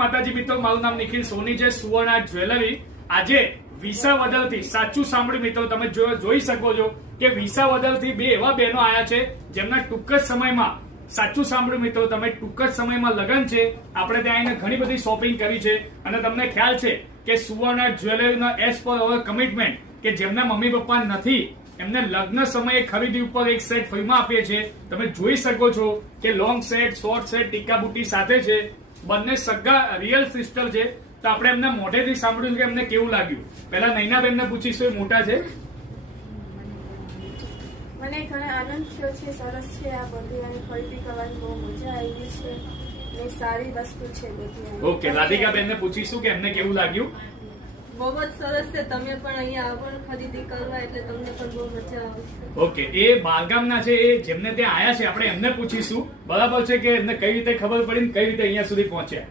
માતાજી મિત્રો, મારું નામ નિખિલ સોની છે. સુવર્ણ આર્ટ જ્વેલરી આજે વિસાવદરથી, સાચું સાંભળ્યું મિત્રો, તમે જોઈ શકો છો કે વિસાવદરથી બે એવા બહેનો આયા છે જેમના ટૂંક જ સમયમાં, સાચું સાંભળ્યું મિત્રો તમે, ટૂંક જ સમયમાં લગ્ન છે. આપણે ત્યાં આવીને ઘણી બધી શોપિંગ કરી છે અને તમને ખ્યાલ છે કે સુવર્ણ આર્ટ જ્વેલરીનો એઝ પર અવર કમિટમેન્ટ કે જેમના મમ્મી પપ્પા નથી એમને લગ્ન સમયે ખરીદી ઉપર એક સેટ ફ્રીમાં આપીએ છીએ. તમે જોઈ શકો છો કે લોંગ સેટ, શોર્ટ સેટ, ટીકા બુટી સાથે છે. બંને સગા રિયલ સિસ્ટર છે. તો આપણે એમને મોઢેથી સાંભળ્યું કે એમને કેવું લાગ્યું. પહેલા નૈનાબેનને પૂછીશું, એ મોટા છે. મને ઘણો આનંદ થયો છે, સરસ છે. આ બધી આની ખરીદી કરવાની બહુ મજા આવી છે ને સારી વસ્તુ છે બધી. ઓકે, રાધિકાબેનને પૂછીશું કે એમને કેવું લાગ્યું. બહુ જ સરસ છે. તમે પણ અહીંયા આવો ખરીદી કરવા એટલે તમને પણ બહુ મજા આવશે. ઓકે, એ બારગામના છે, એ જેમને ત્યાં આયા છે આપણે એમને પૂછીશું બરાબર છે કે એમને કઈ રીતે ખબર પડી ને કઈ રીતે અહીંયા સુધી પહોંચ્યા.